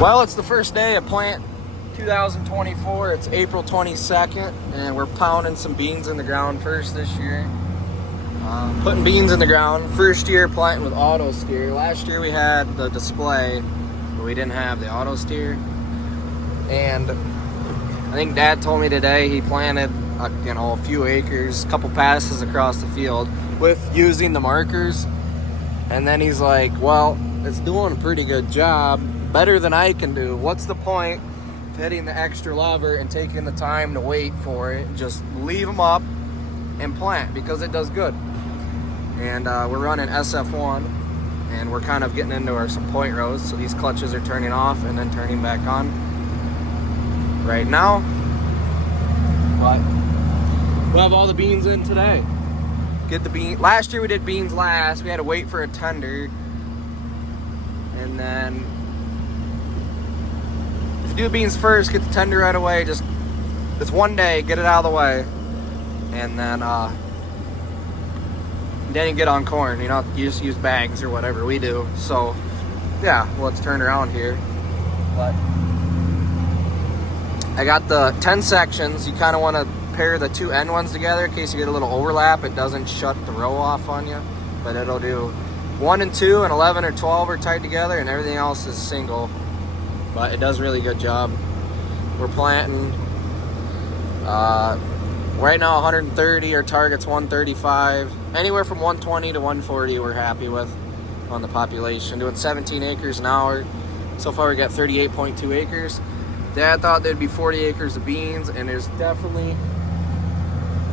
Well, it's the first day of plant 2024. It's April 22nd, and we're pounding some beans in the ground first this year. Putting beans in the ground. First year planting with auto steer. Last year we had the display, but we didn't have the auto steer. And I think Dad told me today he planted a few acres, a couple passes across the field with using the markers. And then he's like, well, it's doing a pretty good job, better than I can do. What's the point of hitting the extra lever and taking the time to wait for it? Just leave them up and plant, because it does good. And we're running SF1, and we're kind of getting into some point rows, so these clutches are turning off and then turning back on right now. But we'll have all the beans in today. Get the bean. Last year we did beans last. We had to wait for a tender. And then if you do beans first, get the tender right away. Just, it's one day, get it out of the way. And then you get on corn. You just use bags or whatever we do. So yeah, well, let's turn around here. But I got the 10 sections. You kind of want to pair the two end ones together in case you get a little overlap. It doesn't shut the row off on you, but it'll do 1 and 2, and 11 or 12 are tied together, and everything else is single. But it does a really good job. We're planting right now 130. Our target's 135. Anywhere from 120 to 140 we're happy with on the population. Doing 17 acres an hour. So far we got 38.2 acres. Dad thought there'd be 40 acres of beans, and there's definitely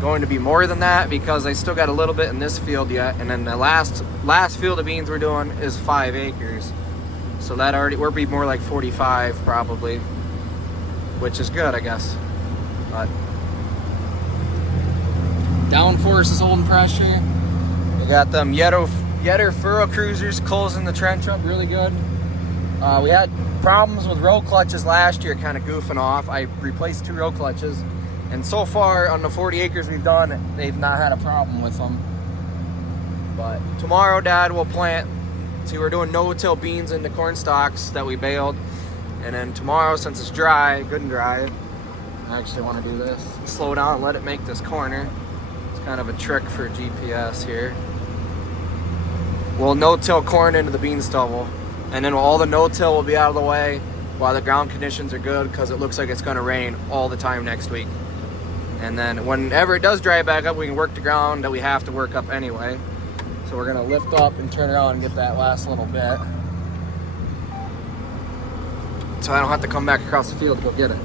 going to be more than that because I still got a little bit in this field yet, and then the last field of beans we're doing is 5 acres, so that already we'll be more like 45 probably, which is good, I guess. But downforce is holding pressure. We got them Yetter furrow cruisers closing the trench up really good. We had problems with row clutches last year, kind of goofing off. I replaced 2 row clutches, and so far on the 40 acres we've done, they've not had a problem with them. But tomorrow Dad will plant. See, we're doing no-till beans into corn stalks that we baled. And then tomorrow, since it's dry, good and dry, I actually want to do this. Slow down and let it make this corner. It's kind of a trick for GPS here. We'll no-till corn into the bean stubble. And then all the no-till will be out of the way while the ground conditions are good, because it looks like it's going to rain all the time next week. And then whenever it does dry back up, we can work the ground that we have to work up anyway. So we're gonna lift up and turn around and get that last little bit, so I don't have to come back across the field to go get it.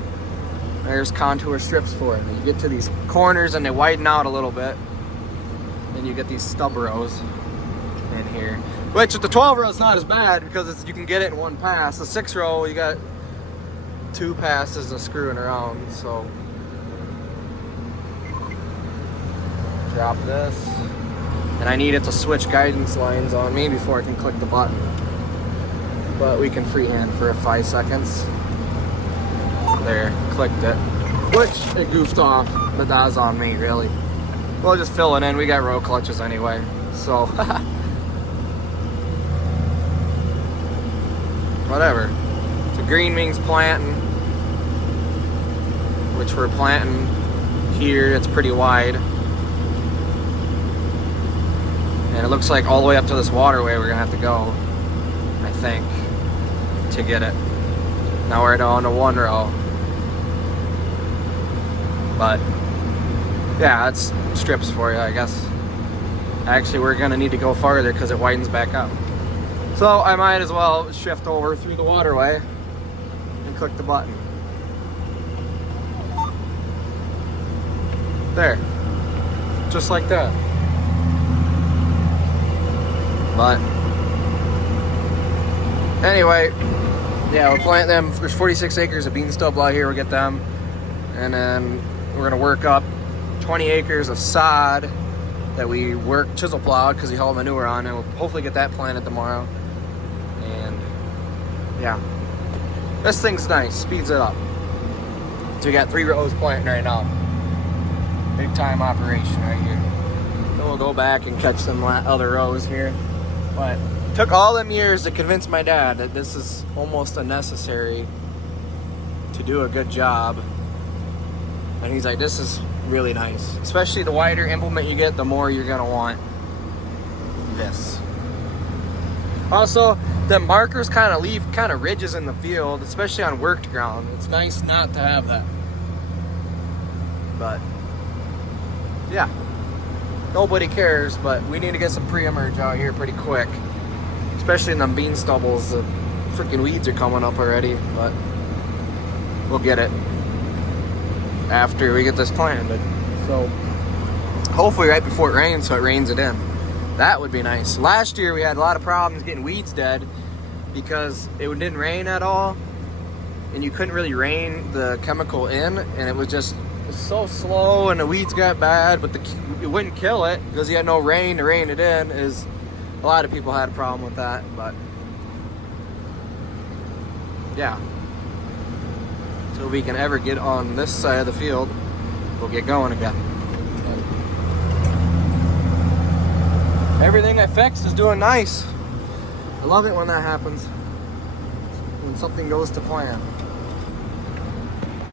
There's contour strips for it. And you get to these corners and they widen out a little bit, and you get these stub rows in here. Which with the 12 row is not as bad because you can get it in one pass. The 6 row, you got 2 passes of screwing around. So drop this, and I need it to switch guidance lines on me before I can click the button, but we can freehand for 5 seconds. There, clicked it, which it goofed off, but that was on me really. We'll just fill it in. We got row clutches anyway, so whatever. So green means planting, which we're planting here. It's pretty wide. And it looks like all the way up to this waterway we're gonna have to go, I think, to get it. Now we're down to 1 row. But yeah, that's strips for you, I guess. Actually, we're gonna need to go farther because it widens back up. So I might as well shift over through the waterway and click the button. There, just like that. But anyway, yeah, we'll plant them. There's 46 acres of bean stubble out here. We'll get them, and then we're gonna work up 20 acres of sod that we chisel plowed because we hauled manure on, and we'll hopefully get that planted tomorrow. And yeah, this thing's nice, speeds it up. So we got 3 rows planting right now. Big time operation right here. Then we'll go back and catch some other rows here. But Took all them years to convince my dad that this is almost unnecessary to do a good job. And he's like, this is really nice. Especially the wider implement you get, the more you're gonna want this. Also, the markers kind of leave ridges in the field, especially on worked ground. It's nice not to have that. But yeah, nobody cares, but we need to get some pre-emerge out here pretty quick. Especially in them bean stubbles, the freaking weeds are coming up already, but we'll get it after we get this planted. So hopefully right before it rains, so it rains it in. That would be nice. Last year we had a lot of problems getting weeds dead because it didn't rain at all, and you couldn't really rain the chemical in, and it was so slow, and the weeds got bad, but it wouldn't kill it because you had no rain to rain it in. A lot of people had a problem with that, but yeah. Until we can ever get on this side of the field, we'll get going again. Everything I fixed is doing nice. I love it when that happens. When something goes to plan.